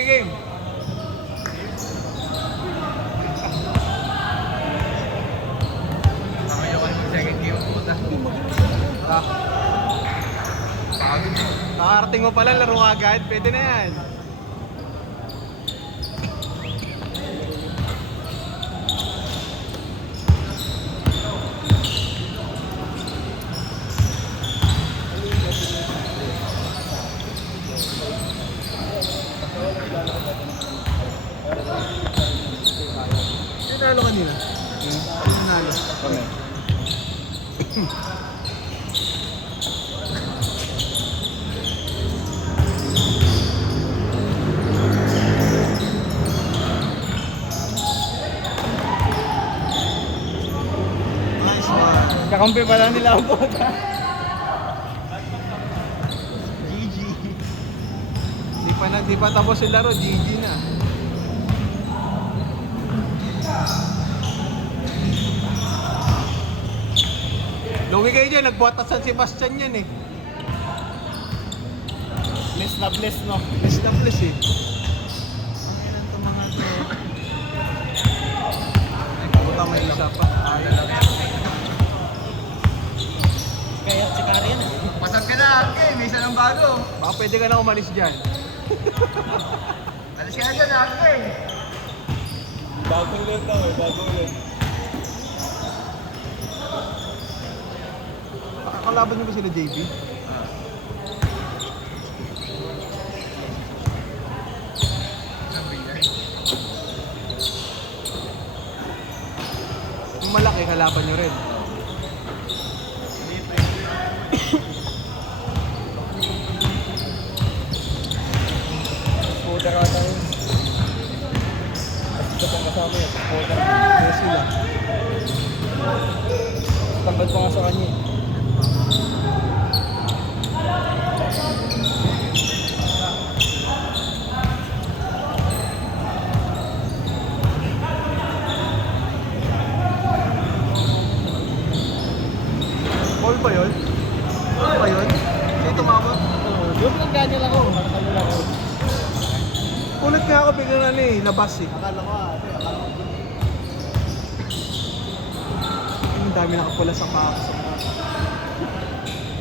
Game. Second game puta. Nakarating mo pala, laro agad. Pwede na yan. Sinalo kanina? Sinalo. Kami. Nice one. Kakampi pa lang nila ang puta. GG. Di pa tapos yung laro, GG na. Luwi kayo dyan, nagbuhat at San Sebastian yan eh. Bless na bless, no? Bless na bless eh. Ang ilan to mga to. Ay, puta may isa pa. Kaya si Karen. Pasag ka na, okay. May isa ng bago. Baka pwede ka na umalis dyan. Alis ka na dyan, okay. Bago ulit daw eh, bago ulit. Kalaban nyo ba sila JB? Yung malaki, kalaban nyo rin. Puta ka tayo. At ito pang kasama yun. Puta. Kaya sila. Tambad pa nga sa kanya eh. Ball ba yun? Ball ba yun? Sino tumama? Yung lang ganyan lang ako. Ano lang ako. Ulit nga ako bigla na eh, labas eh. Akala ko akala ko. Ang dami nakapula sa paa.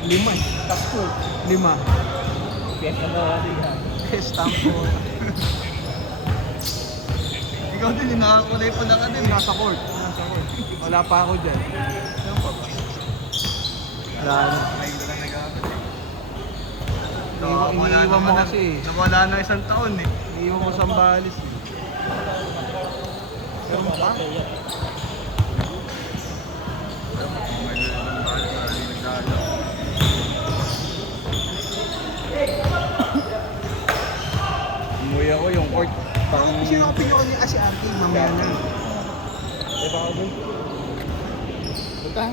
5 eh. Takpo. 5. Piyat na ba natin yan? Estampo. Ikaw din, yung nakakulay po na ka din. Nasa court. Wala pa ako dyan. Ano pa ba? Wala na. May ko lang nag-aabot eh. Iniiwan mo kasi eh. Nawala na isang taon eh. Iniiwan mo sa Sambales eh. Pero mo pa? Umuwi ako yung court. Parang... Sino ang pinyo niya kasi ate? Mamaya na. Di ba ako dun? Punta.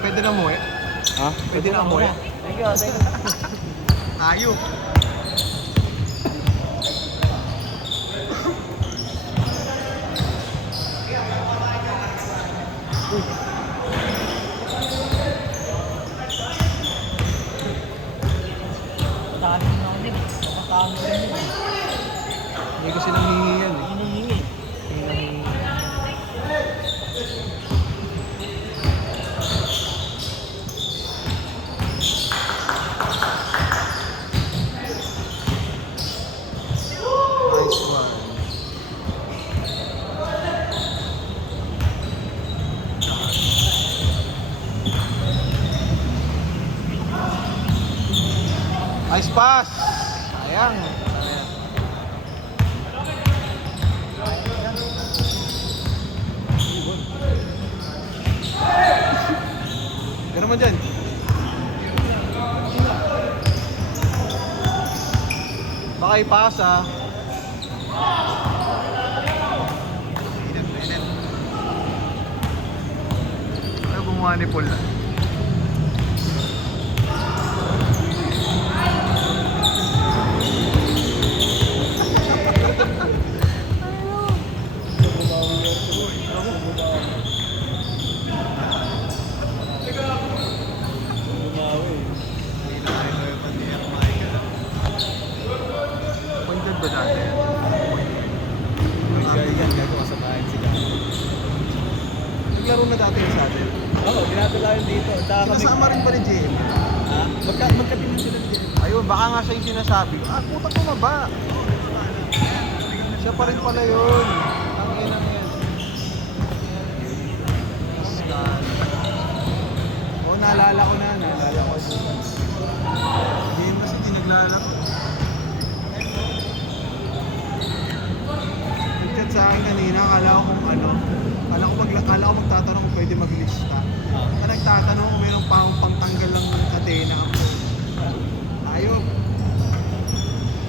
Pwede na mo eh. Ha? Pwede na mo eh. Thank you, thank you. Tayo. Dami na ako din. Nakakami rin yun. Hindi kasi nanghihingi yan eh. Hinihingi. Nice one. Nice pass. Sayang. naman dyan. Baka ipasa. Init. Ano gumawa ni Paul? Bumawi. Pointed ba dati? Ganyan, gagawa sa bahay sila. Naglaro na dati sa atin. Oo, dinadala yun dito. Tsaka kami... Sinasama rin ba ni JM? Ha? Magkatingin sila dito. Ayun, baka nga siya yung sinasabi. Ah, putang bumaba. Siya pa rin pala yun. Ang ina yan. Oo, naalala ko na. Naalala ko. JM kasi hindi naglalaro. Nag-chat sa akin kanina, akala ko kung ano. Akala ko magtatanong kung pwede maglista. Nagtatanong kung mayroong pangtanggal ng kadena ako. Ayaw.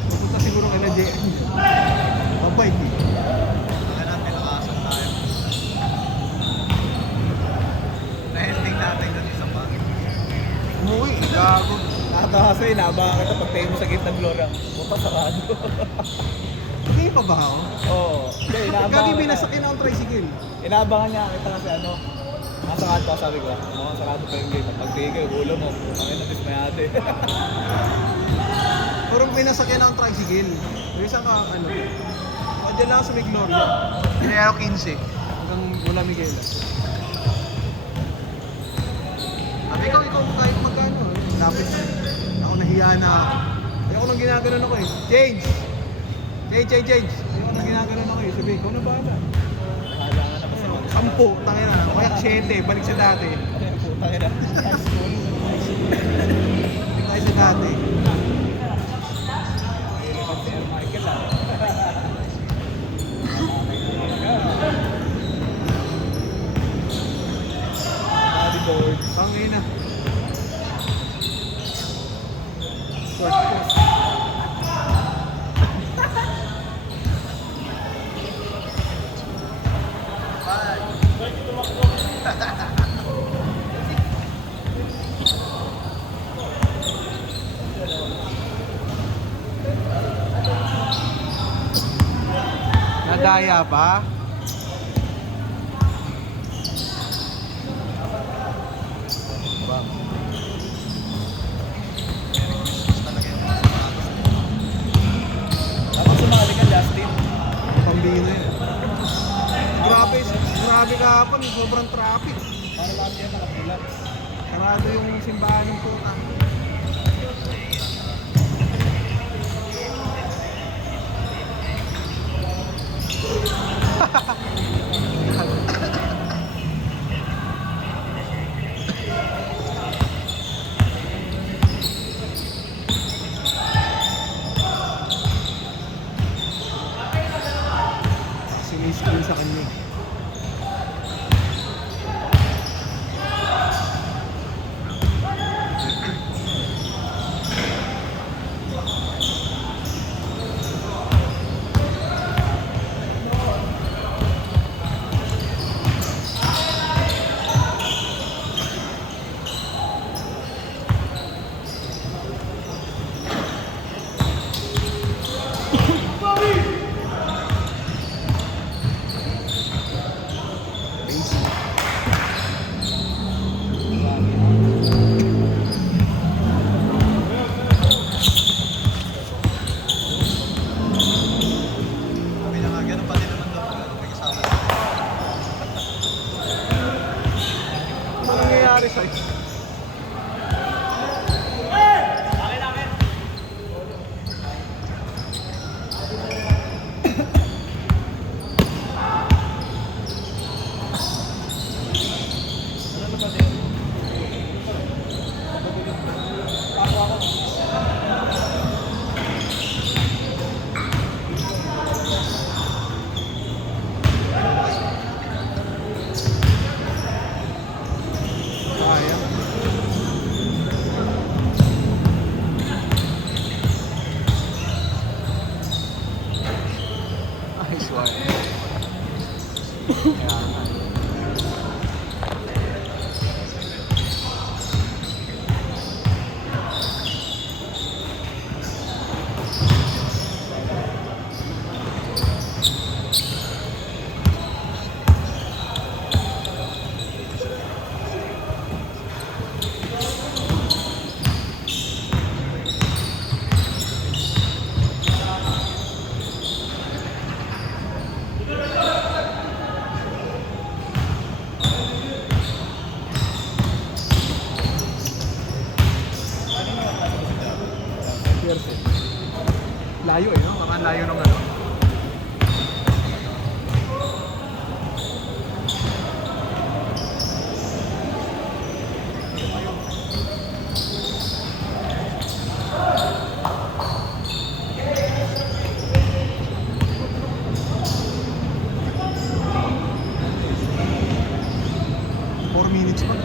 Pupunta siguro ka na JM. Mabait eh. Baka natin nakasal tayo. Na-ending natin doon isa pa. Umuwi, gago. Nakatawa kasi, inaabangan kita pag tayo mo sa gitna ng Gloria. Puta sarado. Hindi pa ba ako? Oo. Hindi, inaabangan Gagi, kita. binasakyan akong tricycle. Inaabangan niya kita kasi ano. Nasa kanto, sabi ko, mukhang sarado pa yung gate. Pagtigil, ulo mo. Putangin na dismayate. Pero binasakyan akong tricycle. Yung isa ka, ano. Diyan lang sa may Gloria. Hindi ako 15. Hanggang Mula Miguelas. Sabi ko, ikaw kahit magkano. Lapit. Ako nahiya na ako. Ayoko nang ginaganon ako eh. Change! Change! Ayoko nang ginaganon ako eh. Sabi, ikaw na bahala. Bahala nga na basta mag- 10, tangin na. O kaya 7, balik sa dati. Ay, putangin na. High school. Balik tayo sa dati. Nilipad si Air Michael ah. Bodyboard. Tangin na. Short course. Nadaya pa? Bang. Talaga yung mga sapatos. Dapat sumali ka, Justin. Pambino yun. Grabe kahapon, sobrang traffic. Para lahat yan nakapulat. Sarado yung simbahan ng puta. Siniscreen sa kanya. Sabi na nga, ganun pa din naman daw pag may kasama. Ano nangyayari sa'yo? Sayang. Layo eh, no? Baka layo ng ano. Minutes pa.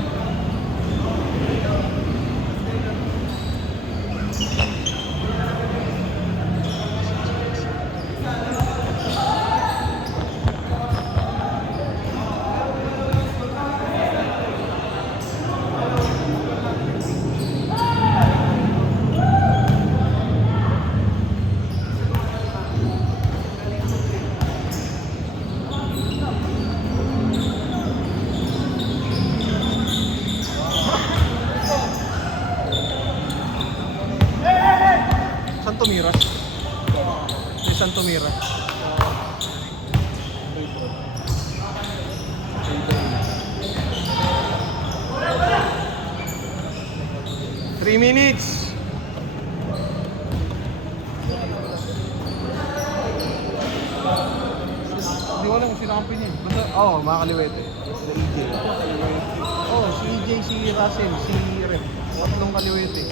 Saan tumira? May saan tumira? 3 minutes. Hindi ko alam kung sino ang pinin. Basta, mga kaliwete. Si EJ. Si EJ, si Russell, si Rep. Tatlong kaliwete.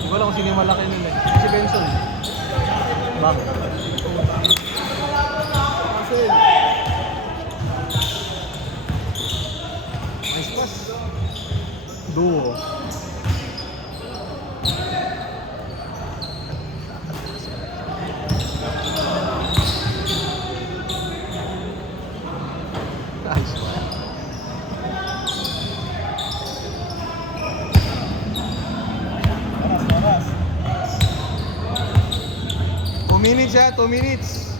Hindi ko alam kung sino yung malaki nun eh. Si Benson. Bakit? Russell. Nice pass. Duo. Nice one. Oras. 2 minutes 2 minutes.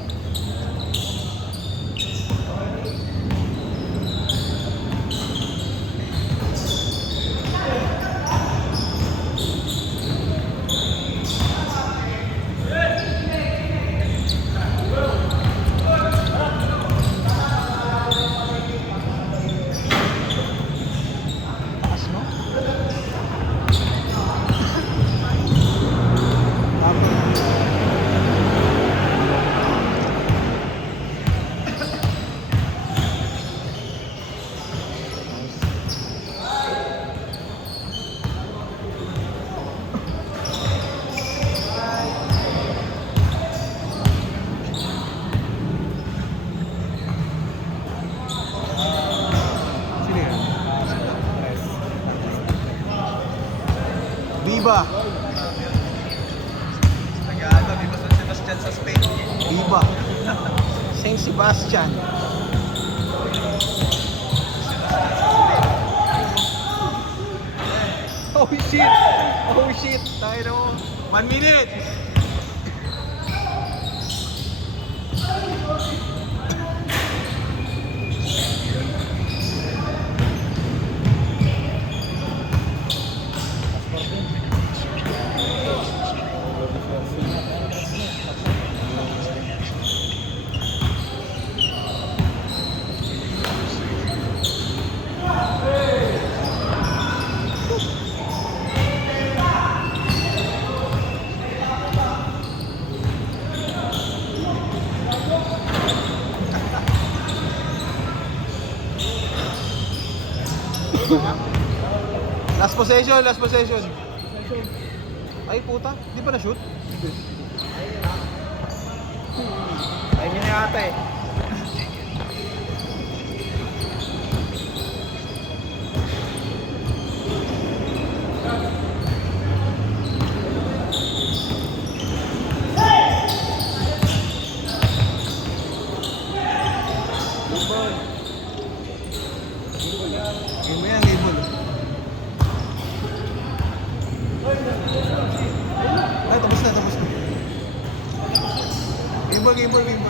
Taas, no? Sino yan? Viva. Nag-ano, di ba San Sebastian sa Spain? Viva. Saint Sebastian. Oh shit! Oh shit! Tayo mo. 1 minute! Last possession, last possession. Ay puta, di pa na-shoot? Ay, niya yata eh. Game mo yan, game ball. Ay, tapos na, tapos na. Game ball, game ball, game ball.